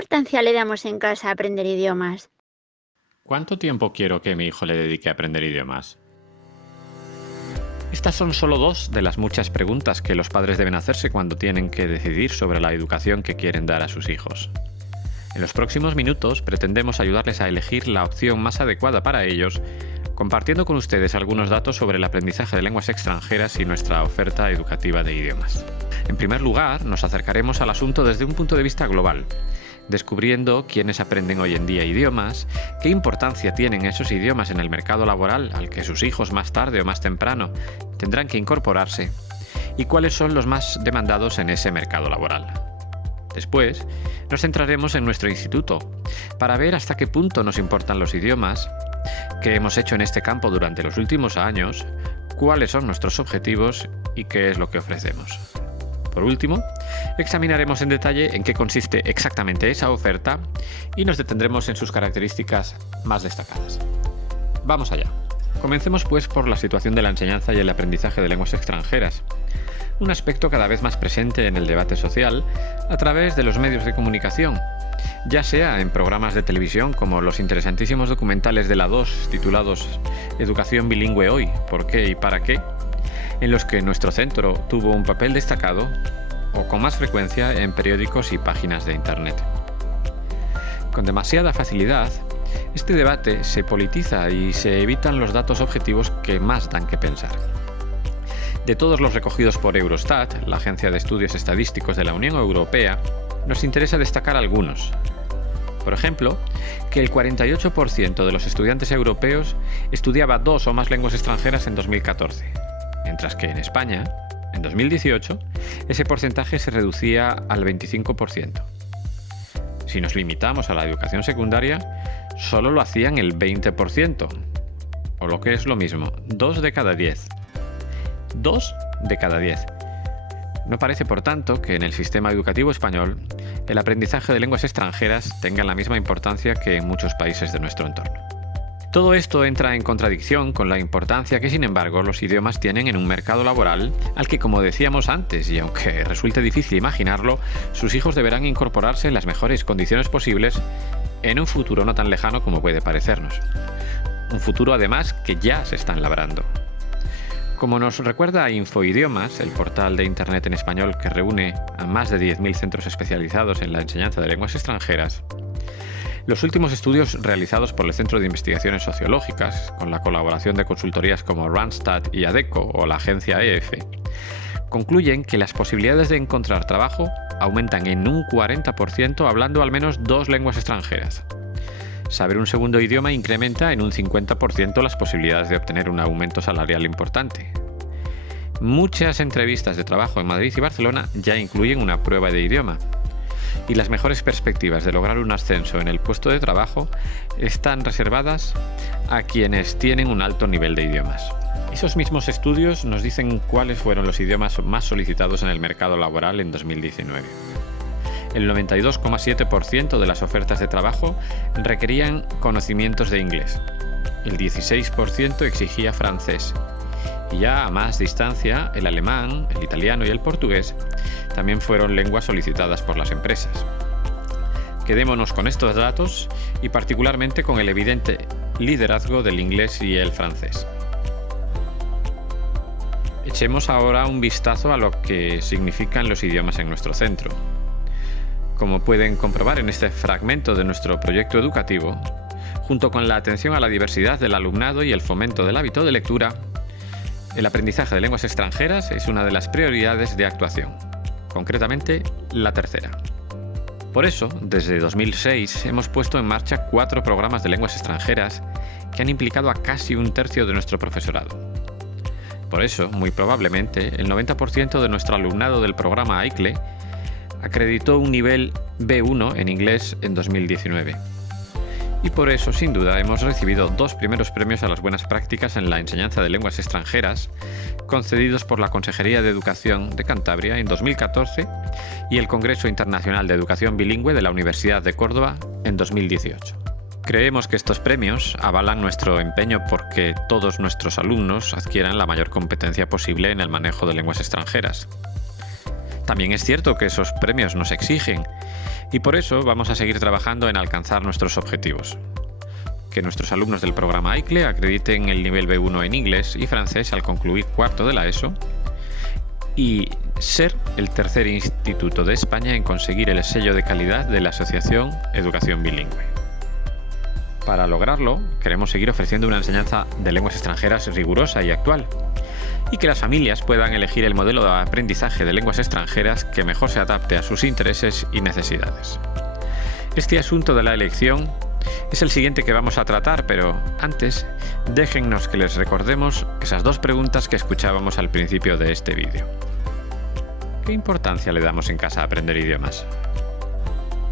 importancia le damos en casa a aprender idiomas? ¿Cuánto tiempo quiero que mi hijo le dedique a aprender idiomas? Estas son solo dos de las muchas preguntas que los padres deben hacerse cuando tienen que decidir sobre la educación que quieren dar a sus hijos. En los próximos minutos pretendemos ayudarles a elegir la opción más adecuada para ellos, compartiendo con ustedes algunos datos sobre el aprendizaje de lenguas extranjeras y nuestra oferta educativa de idiomas. En primer lugar, nos acercaremos al asunto desde un punto de vista global, descubriendo quiénes aprenden hoy en día idiomas, qué importancia tienen esos idiomas en el mercado laboral al que sus hijos más tarde o más temprano tendrán que incorporarse, y cuáles son los más demandados en ese mercado laboral. Después, nos centraremos en nuestro instituto, para ver hasta qué punto nos importan los idiomas, qué hemos hecho en este campo durante los últimos años, cuáles son nuestros objetivos y qué es lo que ofrecemos. Por último, examinaremos en detalle en qué consiste exactamente esa oferta y nos detendremos en sus características más destacadas. Vamos allá. Comencemos pues por la situación de la enseñanza y el aprendizaje de lenguas extranjeras, un aspecto cada vez más presente en el debate social a través de los medios de comunicación, ya sea en programas de televisión como los interesantísimos documentales de la 2 titulados Educación bilingüe hoy, ¿por qué y para qué?, en los que nuestro centro tuvo un papel destacado, o con más frecuencia en periódicos y páginas de Internet. Con demasiada facilidad, este debate se politiza y se evitan los datos objetivos que más dan que pensar. De todos los recogidos por Eurostat, la Agencia de Estudios Estadísticos de la Unión Europea, nos interesa destacar algunos. Por ejemplo, que el 48% de los estudiantes europeos estudiaba 2 o más lenguas extranjeras en 2014. Mientras que en España, en 2018, ese porcentaje se reducía al 25%. Si nos limitamos a la educación secundaria, solo lo hacían el 20%, o lo que es lo mismo, 2 de cada 10. 2 de cada 10. No parece, por tanto, que en el sistema educativo español el aprendizaje de lenguas extranjeras tenga la misma importancia que en muchos países de nuestro entorno. Todo esto entra en contradicción con la importancia que, sin embargo, los idiomas tienen en un mercado laboral al que, como decíamos antes, y aunque resulte difícil imaginarlo, sus hijos deberán incorporarse en las mejores condiciones posibles en un futuro no tan lejano como puede parecernos. Un futuro, además, que ya se están labrando. Como nos recuerda Infoidiomas, el portal de Internet en español que reúne a más de 10.000 centros especializados en la enseñanza de lenguas extranjeras, los últimos estudios realizados por el Centro de Investigaciones Sociológicas, con la colaboración de consultorías como Randstad y Adecco o la agencia EF, concluyen que las posibilidades de encontrar trabajo aumentan en un 40% hablando al menos 2 lenguas extranjeras. Saber un segundo idioma incrementa en un 50% las posibilidades de obtener un aumento salarial importante. Muchas entrevistas de trabajo en Madrid y Barcelona ya incluyen una prueba de idioma, y las mejores perspectivas de lograr un ascenso en el puesto de trabajo están reservadas a quienes tienen un alto nivel de idiomas. Esos mismos estudios nos dicen cuáles fueron los idiomas más solicitados en el mercado laboral en 2019. El 92,7% de las ofertas de trabajo requerían conocimientos de inglés. El 16% exigía francés. Y ya a más distancia, el alemán, el italiano y el portugués también fueron lenguas solicitadas por las empresas. Quedémonos con estos datos y particularmente con el evidente liderazgo del inglés y el francés. Echemos ahora un vistazo a lo que significan los idiomas en nuestro centro. Como pueden comprobar en este fragmento de nuestro proyecto educativo, junto con la atención a la diversidad del alumnado y el fomento del hábito de lectura, el aprendizaje de lenguas extranjeras es una de las prioridades de actuación, concretamente la tercera. Por eso, desde 2006 hemos puesto en marcha 4 programas de lenguas extranjeras que han implicado a casi un tercio de nuestro profesorado. Por eso, muy probablemente, el 90% de nuestro alumnado del programa AICLE acreditó un nivel B1 en inglés en 2019. Y por eso, sin duda, hemos recibido 2 primeros premios a las buenas prácticas en la enseñanza de lenguas extranjeras, concedidos por la Consejería de Educación de Cantabria en 2014 y el Congreso Internacional de Educación Bilingüe de la Universidad de Córdoba en 2018. Creemos que estos premios avalan nuestro empeño porque todos nuestros alumnos adquieran la mayor competencia posible en el manejo de lenguas extranjeras. También es cierto que esos premios nos exigen Y por eso vamos a seguir trabajando en alcanzar nuestros objetivos. Que nuestros alumnos del programa AICLE acrediten el nivel B1 en inglés y francés al concluir cuarto de la ESO y ser el tercer instituto de España en conseguir el sello de calidad de la Asociación Educación Bilingüe. Para lograrlo, queremos seguir ofreciendo una enseñanza de lenguas extranjeras rigurosa y actual, y que las familias puedan elegir el modelo de aprendizaje de lenguas extranjeras que mejor se adapte a sus intereses y necesidades. Este asunto de la elección es el siguiente que vamos a tratar, pero antes, déjennos que les recordemos esas dos preguntas que escuchábamos al principio de este vídeo. ¿Qué importancia le damos en casa a aprender idiomas?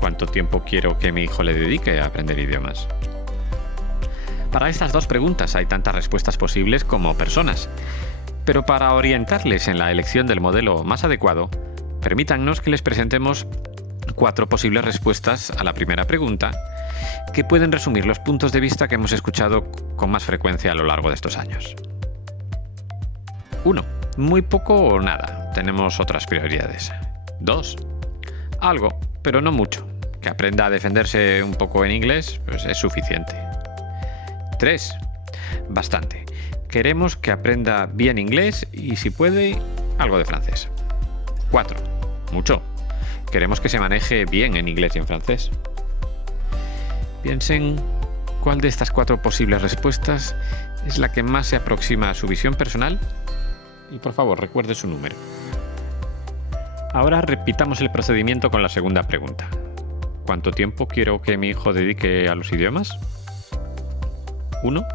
¿Cuánto tiempo quiero que mi hijo le dedique a aprender idiomas? Para estas dos preguntas hay tantas respuestas posibles como personas, pero para orientarles en la elección del modelo más adecuado, permítannos que les presentemos 4 posibles respuestas a la primera pregunta, que pueden resumir los puntos de vista que hemos escuchado con más frecuencia a lo largo de estos años. 1. Muy poco o nada. Tenemos otras prioridades. 2. Algo, pero no mucho. Que aprenda a defenderse un poco en inglés, pues es suficiente. 3. Bastante. Queremos que aprenda bien inglés y, si puede, algo de francés. 4. Mucho. Queremos que se maneje bien en inglés y en francés. Piensen cuál de estas 4 posibles respuestas es la que más se aproxima a su visión personal y, por favor, recuerde su número. Ahora repitamos el procedimiento con la segunda pregunta. ¿Cuánto tiempo quiero que mi hijo dedique a los idiomas? 1.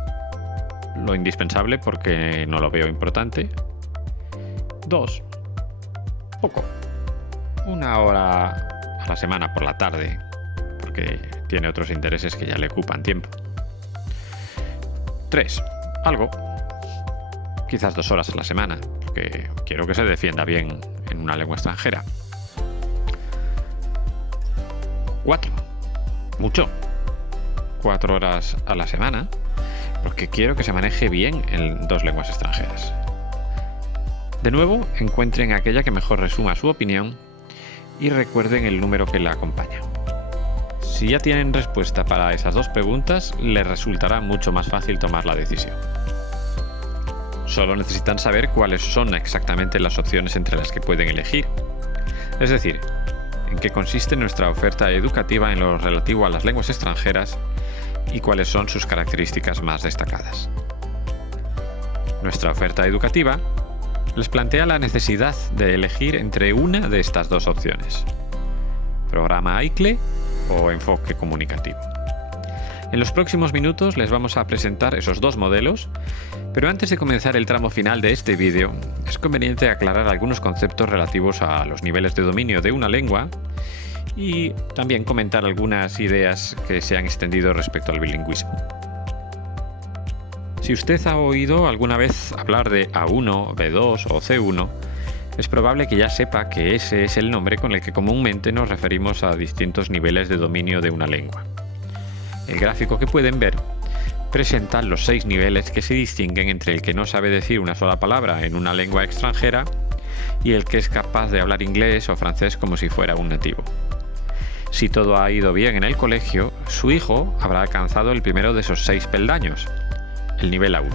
Lo indispensable porque no lo veo importante. 2. Poco. 1 hora a la semana por la tarde, porque tiene otros intereses que ya le ocupan tiempo. 3. Algo. Quizás 2 horas a la semana, porque quiero que se defienda bien en una lengua extranjera. 4. Mucho. 4 horas a la semana, porque quiero que se maneje bien en 2 lenguas extranjeras. De nuevo, encuentren aquella que mejor resuma su opinión y recuerden el número que la acompaña. Si ya tienen respuesta para esas 2 preguntas, les resultará mucho más fácil tomar la decisión. Solo necesitan saber cuáles son exactamente las opciones entre las que pueden elegir. Es decir, en qué consiste nuestra oferta educativa en lo relativo a las lenguas extranjeras y cuáles son sus características más destacadas. Nuestra oferta educativa les plantea la necesidad de elegir entre una de estas 2 opciones: programa AICLE o enfoque comunicativo. En los próximos minutos les vamos a presentar esos 2 modelos, pero antes de comenzar el tramo final de este vídeo, es conveniente aclarar algunos conceptos relativos a los niveles de dominio de una lengua y también comentar algunas ideas que se han extendido respecto al bilingüismo. Si usted ha oído alguna vez hablar de A1, B2 o C1, es probable que ya sepa que ese es el nombre con el que comúnmente nos referimos a distintos niveles de dominio de una lengua. El gráfico que pueden ver presenta los 6 niveles que se distinguen entre el que no sabe decir una sola palabra en una lengua extranjera y el que es capaz de hablar inglés o francés como si fuera un nativo. Si todo ha ido bien en el colegio, su hijo habrá alcanzado el primero de esos 6 peldaños, el nivel A1.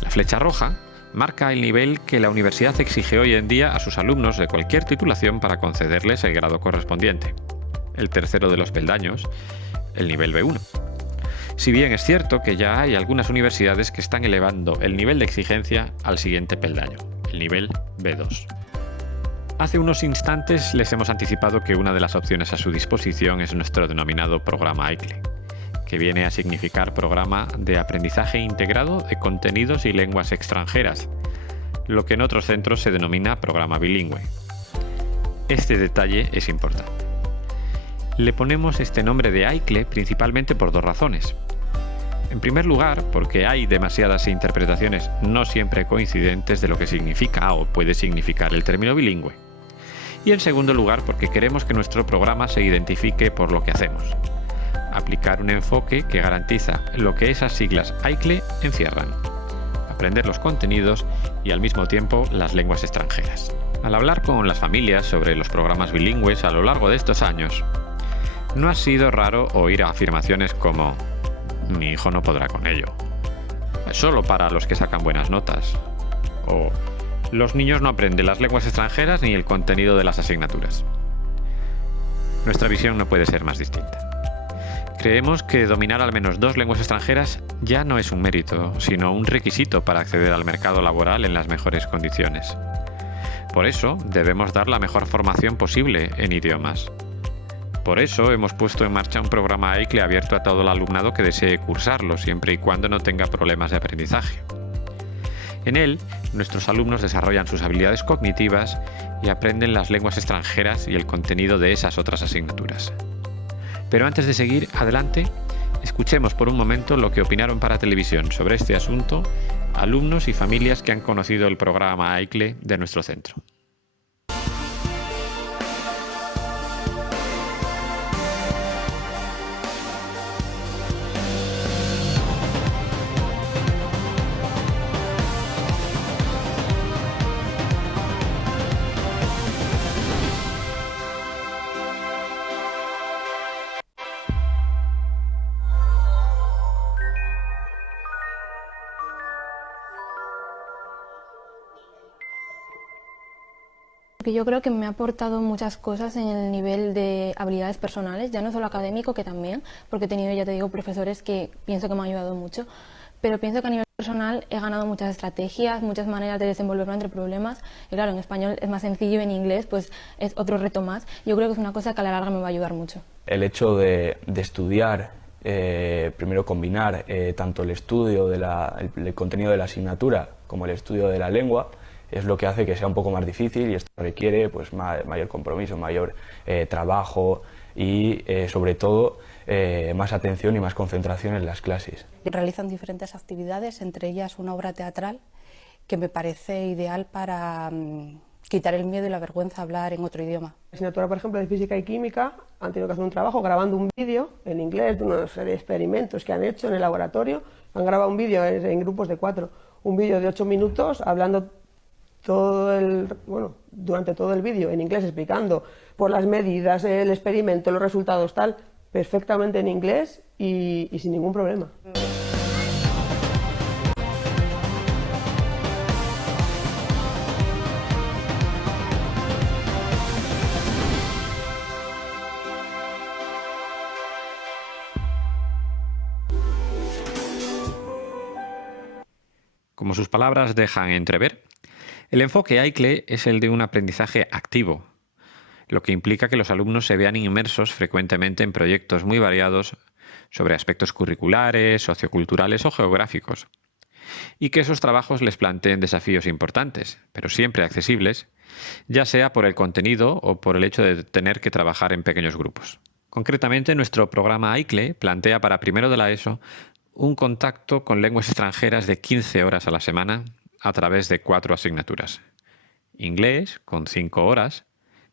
La flecha roja marca el nivel que la universidad exige hoy en día a sus alumnos de cualquier titulación para concederles el grado correspondiente. El tercero de los peldaños, el nivel B1. Si bien es cierto que ya hay algunas universidades que están elevando el nivel de exigencia al siguiente peldaño, el nivel B2. Hace unos instantes les hemos anticipado que una de las opciones a su disposición es nuestro denominado programa AICLE, que viene a significar Programa de Aprendizaje Integrado de Contenidos y Lenguas Extranjeras, lo que en otros centros se denomina programa bilingüe. Este detalle es importante. Le ponemos este nombre de AICLE principalmente por 2 razones. En primer lugar, porque hay demasiadas interpretaciones no siempre coincidentes de lo que significa o puede significar el término bilingüe. Y en segundo lugar, porque queremos que nuestro programa se identifique por lo que hacemos: aplicar un enfoque que garantiza lo que esas siglas AICLE encierran: aprender los contenidos y al mismo tiempo las lenguas extranjeras. Al hablar con las familias sobre los programas bilingües a lo largo de estos años, no ha sido raro oír afirmaciones como «mi hijo no podrá con ello», «solo para los que sacan buenas notas» o «los niños no aprenden las lenguas extranjeras ni el contenido de las asignaturas». Nuestra visión no puede ser más distinta. Creemos que dominar al menos 2 lenguas extranjeras ya no es un mérito, sino un requisito para acceder al mercado laboral en las mejores condiciones. Por eso, debemos dar la mejor formación posible en idiomas. Por eso, hemos puesto en marcha un programa AICLE abierto a todo el alumnado que desee cursarlo, siempre y cuando no tenga problemas de aprendizaje. En él, nuestros alumnos desarrollan sus habilidades cognitivas y aprenden las lenguas extranjeras y el contenido de esas otras asignaturas. Pero antes de seguir adelante, escuchemos por un momento lo que opinaron para televisión sobre este asunto alumnos y familias que han conocido el programa AICLE de nuestro centro. Que yo creo que me ha aportado muchas cosas en el nivel de habilidades personales, ya no solo académico, que también, porque he tenido, ya te digo, profesores que pienso que me han ayudado mucho, pero pienso que a nivel personal he ganado muchas estrategias, muchas maneras de desenvolverme entre problemas, y claro, en español es más sencillo, en inglés pues es otro reto más. Yo creo que es una cosa que a la larga me va a ayudar mucho. El hecho de estudiar, primero combinar tanto el estudio el contenido de la asignatura como el estudio de la lengua, es lo que hace que sea un poco más difícil, y esto requiere pues mayor compromiso, mayor trabajo y sobre todo más atención y más concentración en las clases. Realizan diferentes actividades, entre ellas una obra teatral que me parece ideal para quitar el miedo y la vergüenza a hablar en otro idioma. La asignatura, por ejemplo, de física y química han tenido que hacer un trabajo grabando un vídeo en inglés de una serie de experimentos que han hecho en el laboratorio. Han grabado un vídeo en grupos de 4, un vídeo de 8 minutos hablando durante todo el vídeo en inglés, explicando por las medidas, el experimento, los resultados, tal, perfectamente en inglés y sin ningún problema. Como sus palabras dejan entrever, el enfoque AICLE es el de un aprendizaje activo, lo que implica que los alumnos se vean inmersos frecuentemente en proyectos muy variados sobre aspectos curriculares, socioculturales o geográficos, y que esos trabajos les planteen desafíos importantes, pero siempre accesibles, ya sea por el contenido o por el hecho de tener que trabajar en pequeños grupos. Concretamente, nuestro programa AICLE plantea para primero de la ESO un contacto con lenguas extranjeras de 15 horas a la semana a través de 4 asignaturas. Inglés, con 5 horas,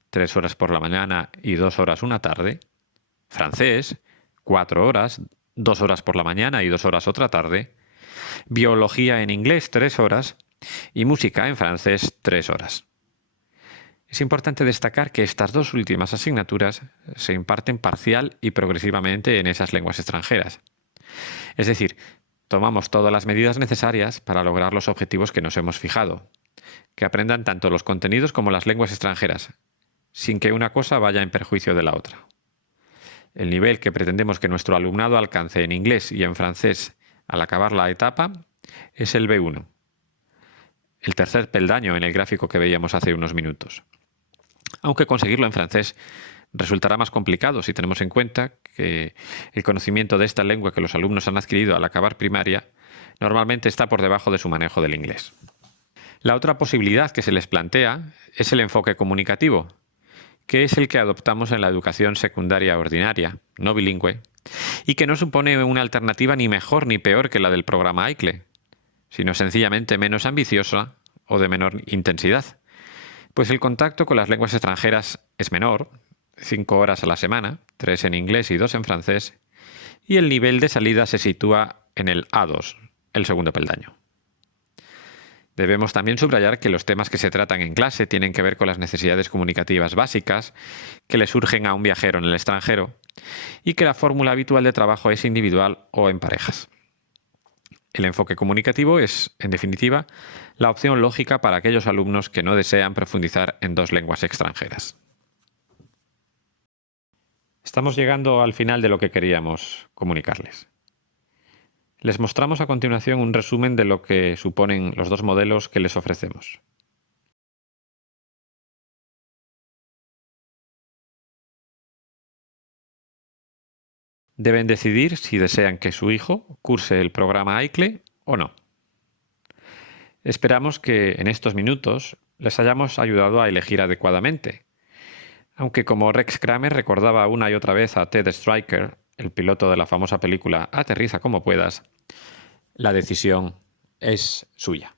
3 horas por la mañana y 2 horas una tarde. Francés, 4 horas, 2 horas por la mañana y 2 horas otra tarde. Biología en inglés, 3 horas. Y música en francés, 3 horas. Es importante destacar que estas 2 últimas asignaturas se imparten parcial y progresivamente en esas lenguas extranjeras. Es decir, tomamos todas las medidas necesarias para lograr los objetivos que nos hemos fijado, que aprendan tanto los contenidos como las lenguas extranjeras, sin que una cosa vaya en perjuicio de la otra. El nivel que pretendemos que nuestro alumnado alcance en inglés y en francés al acabar la etapa es el B1, el tercer peldaño en el gráfico que veíamos hace unos minutos. Aunque conseguirlo en francés resultará más complicado si tenemos en cuenta que el conocimiento de esta lengua que los alumnos han adquirido al acabar primaria normalmente está por debajo de su manejo del inglés. La otra posibilidad que se les plantea es el enfoque comunicativo, que es el que adoptamos en la educación secundaria ordinaria, no bilingüe, y que no supone una alternativa ni mejor ni peor que la del programa AICLE, sino sencillamente menos ambiciosa o de menor intensidad, pues el contacto con las lenguas extranjeras es menor, 5 horas a la semana, 3 en inglés y 2 en francés, y el nivel de salida se sitúa en el A2, el segundo peldaño. Debemos también subrayar que los temas que se tratan en clase tienen que ver con las necesidades comunicativas básicas que le surgen a un viajero en el extranjero y que la fórmula habitual de trabajo es individual o en parejas. El enfoque comunicativo es, en definitiva, la opción lógica para aquellos alumnos que no desean profundizar en 2 lenguas extranjeras. Estamos llegando al final de lo que queríamos comunicarles. Les mostramos a continuación un resumen de lo que suponen los 2 modelos que les ofrecemos. Deben decidir si desean que su hijo curse el programa AICLE o no. Esperamos que en estos minutos les hayamos ayudado a elegir adecuadamente, aunque como Rex Kramer recordaba una y otra vez a Ted Stryker, el piloto de la famosa película Aterriza como puedas, la decisión es suya.